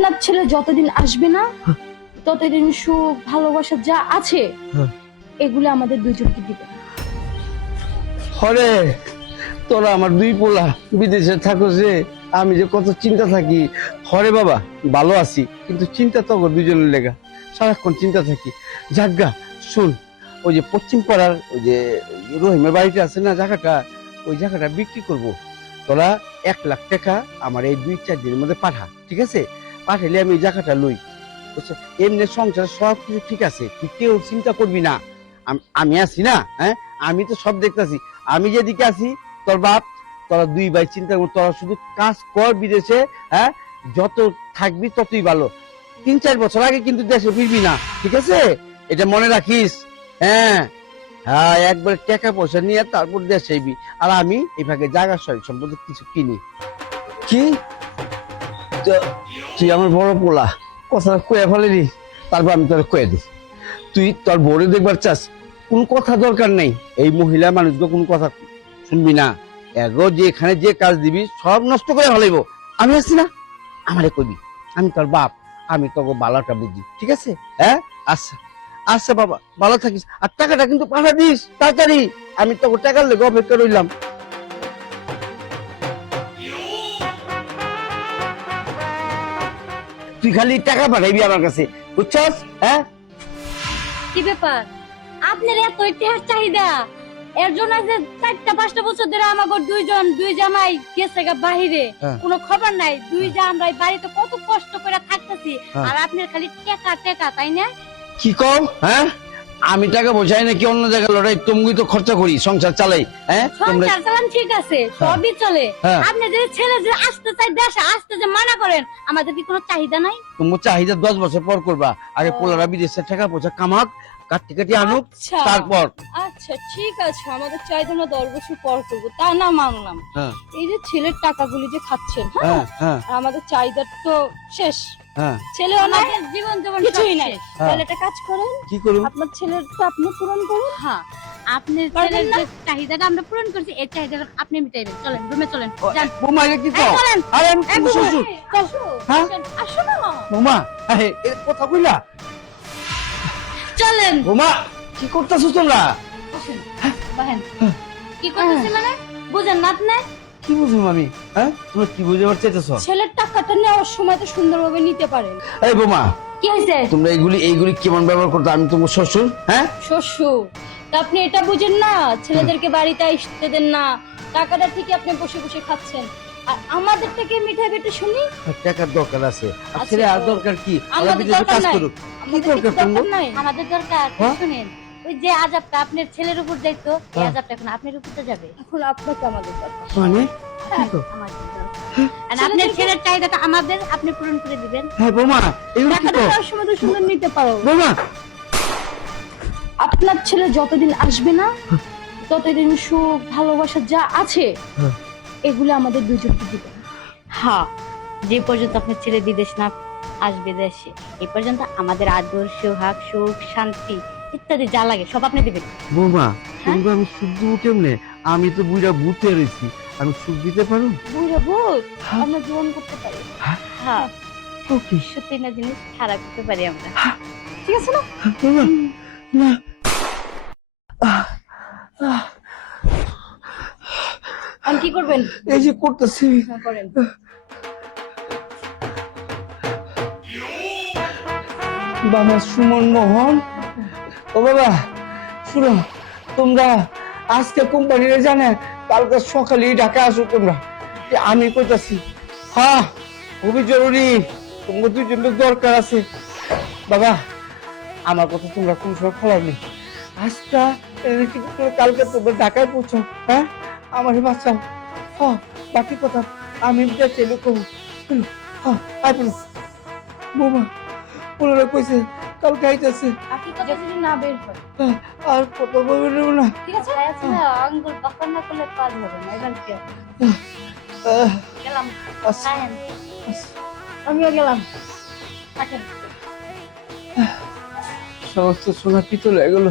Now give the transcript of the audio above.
আপনার ছেলে যতদিন আসবে না ততদিন সুখ ভালোবাসা যা আছে এগুলো আমাদের দুজনকে দিবে। হরে তোরা আমার দুই পোলা বিদেশে থাকো যে আমি যে কত চিন্তা থাকি। হরে বাবা ভালো আছি, কিন্তু চিন্তা তো দুজনের লেগা সারাক্ষণ চিন্তা থাকি। যাজ্ঞা শুন, ওই যে পশ্চিম পাড়ার ওই যে রহিমের বাড়িটা আছে না, জায়গাটা, ওই জায়গাটা বিক্রি করব। তোরা 1,00,000 টাকা আমার এই 2-4 দিনের মধ্যে পাঠা, ঠিক আছে? পাঠাইলে আমি ওই জায়গাটা লই। এমনি সংসার সব কিছু ঠিক আছে, তুই কেউ চিন্তা করবি না। আমি আছি না, হ্যাঁ আমি তো সব দেখতেছি। আমি যেদিকে আছি তোর বাপ, তোরা দুই ভাই চিন্তা কর, তোরা শুধু কাজ কর বিদেশে, হ্যাঁ যত থাকবি ততই ভালো। 3-4 বছর আগে কিন্তু দেশে ফিরবি না, ঠিক আছে? এটা মনে রাখিস। হ্যাঁ হ্যাঁ, একবার টাকা পয়সা নিয়ে তারপর দেশে আইবি। আর আমি এই ভাগে জায়গা সয় সম্পত্তি কিছু কিনি। কি তুই আমার বড় পোলা কথাটা কয়ে ফেলেনি, তারপর আমি তোর কয়ে দিই। তুই তোর বউরে দেখবার চাস, কোন কথা দরকার নেই। এই মহিলা মানুষকে কোন কথা শুনবি না। এগো যেখানে যে কাজ দিবি সব নষ্ট করে ফেলাইব। আমি আছি না, আমারে কইবি। আমি তোর বাপ, আমি তোকে ভালোটা বুঝি, ঠিক আছে? হ্যাঁ আচ্ছা আচ্ছা বাবা, ভালো থাকিস। আর টাকাটা কিন্তু পাঠা দিস তাড়াতাড়ি, আমি তোকে টাকার লেগে অপেক্ষা রইলাম। তুই খালি টাকা পাঠাইবি আমার কাছে, বুঝছস? হ্যাঁ কি ব্যাপার আপনার এত ইতিহাস চাহিদা? এর জন্য যে 4-5 বছর ধরে আমাকে দুই জামাই গেছে বাহিরে, কোনো খবর নাই। দুই জামাই বাড়িতে কত কষ্ট করে থাকতেছি, আর আপনার খালি টাকা টাকা, তাই না? কি কম? হ্যাঁ আমি টাকা বোঝাই নাকি অন্য জায়গায় লড়াই? তুমি তো খরচা করি, সংসার চালাই। হ্যাঁ সংসার চালান ঠিক আছে, সবই চলে। আপনি যে ছেলে যে আসতে চাই দেশে আসতে যে মানা করেন, আমাদের কি কোনো চাহিদা নাই? তোমার চাহিদা 10 বছর পর করবা। আগে পোলারা বিদেশে টাকা পয়সা কামাক, কাটি কাটি আনুক, তারপর। আচ্ছা ঠিক আছে, আমাদের চাহিদা না 10 বছর পর করবো, তা না মানলাম। এই যে ছেলের টাকাগুলি যে খাচ্ছেন, হ্যাঁ আমাদের চাহিদা তো শেষ। ছেলে আমাদের জীবন জীবন কিছুই নাই। তাহলে একটা কাজ করেন, কি করুন? আপনার ছেলের তো আপনি পূরণ করুন। হ্যাঁ আপনার ছেলের যে চাহিদাটা আমরা পূরণ করছি, এই চাহিদাটা আপনি মিটাই দেন। চলেন রুমে চলেন। যান বোমা, এটা কি কও? আরে আমি তো শ্বশুর। হ্যাঁ আসো না বোমা, আরে এর কথা কইলা? চলেন। বোমা কি করতেছো তোমরা? বাহেন কি করতেছেন মানে বুঝেন না আপনি? কি বুঝুম আমি? হ্যাঁ তুমি কি বুঝাবার চাইতেছো? ছেলের টাকাটা নেওয়ার সময় তো সুন্দরভাবে নিতে পারেন। এই বোমা কি হইছে? তোমরা এইগুলি কেমন ব্যবহার করতে? আমি তোমার শ্বশুর। হ্যাঁ শ্বশুর তা আপনি এটা বুঝেন না? ছেলেদেরকে বাড়িতে আসতে দেন না, টাকাটা ঠিকই আপনি বসে বসে খাচ্ছেন, আর আমাদের থেকে মিঠাই বেটে শুনি। টাকার দরকার আছে, আর ছেলে আর দরকার কি? আমরা বিদেশে কাজ করব, কি দরকার তোমার? আমাদের দরকার শুনেন, ওই যে আযাবটা আপনার ছেলের উপর যাইতো, এই আযাবটা এখন আপনার উপরে যাবে। এখন আপনাকে আমাদের দরকার। মানে আমাদের দরকার, আর আপনার ছেলের চাহিদাটা আমাদের আপনি পূরণ করে দিবেন। হ্যাঁ বোমা এগুলো কি তো? টাকাটা সময় সুন্দর নিতে পারো বোমা। আপনার ছেলে যতদিন আসবে না ততদিন সুখ ভালোবাসা যা আছে এগুলো আমাদের দুজনকে দিবেন। হ্যাঁ যে পর্যন্ত আপনার ছেলে বিদেশ না আসবে দেশে, এই পর্যন্ত আমাদের আদর সোহাগ সুখ শান্তি ইত্যাদি যা লাগে সব আপনি দিবেন। বোমা কিন্তু আমি সুখ দিব কেমনে? আমি তো বুড়া ভূতে রয়েছি, আমি সুখ দিতে পারো? বুড়া ভূত আমরা জীবন করতে পারি। হ্যাঁ ওকে সত্যি না জিনিস খারাপ করতে পারি আমরা, ঠিক আছে না? বোমা না আমি কি করবেন? এই যে করতেছি করেন। বাবা সুমন মোহন, ও বাবা শুনো, তোমরা আজকে কোম্পানিরে জানে কালকে সকালে ঢাকা আসো তোমরা। আমি কইতাছি হ্যাঁ খুবই জরুরি, তোমার দুজনের দরকার আছে। বাবা আমার কথা তোমরা কোন সময় খবর নেই, আজটা কালকে তোমরা ঢাকায় পৌঁছো। হ্যাঁ আমার বাচ্চা, হ্যাঁ বাকি কথা আমি দেখে লোক। হ্যাঁ আই বলো বোমা, ওরা কইছে কালকে আইতাছে। আপনি কথা যদি না বের হয় আর কত বলবেন না, ঠিক আছে? আচ্ছা আঙ্গুল বাঁকা না করলে কাজ হবে না। এবার কি গেলাম, আমিও গেলাম। সমস্ত সোনা পিতল হয়ে গেল।